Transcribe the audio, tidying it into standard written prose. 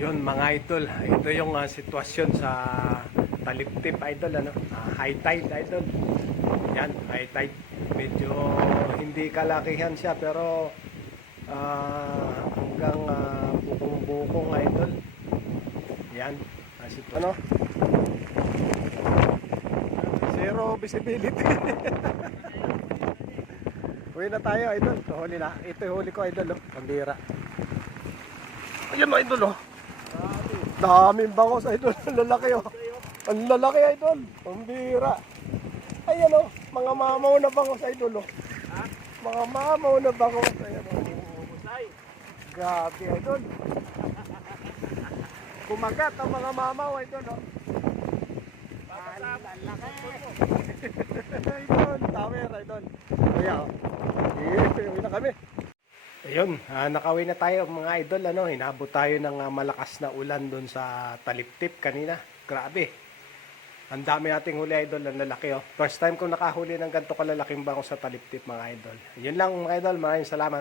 Yun mga idol, ito yung sitwasyon sa Taliptip idol, high tide idol. Yan, high tide. Medyo hindi kalakihan siya pero hanggang bukong-bukong idol. Yan, zero visibility. Uwi na tayo idol, huli na. Ito yung huli ko idol, pambira. Ayan mga idol daming bangos idol, ang lalaki ang lalaki idol, pambira. Ayan mga mamaw na bangos idol mga mamaw na bangos, ayan grabe idol. Kumagat ang mga mamaw idol idol, tower idol. Kaya uwi na kami. Ayun, nakauwi na tayo mga idol, hinabot tayo ng malakas na ulan doon sa Taliptip kanina. Grabe. Ang dami nating huli idol, ang lalaki First time kong nakahuli ng ganito kalalaking bangos sa Taliptip mga idol. Yun lang mga idol, maraming salamat.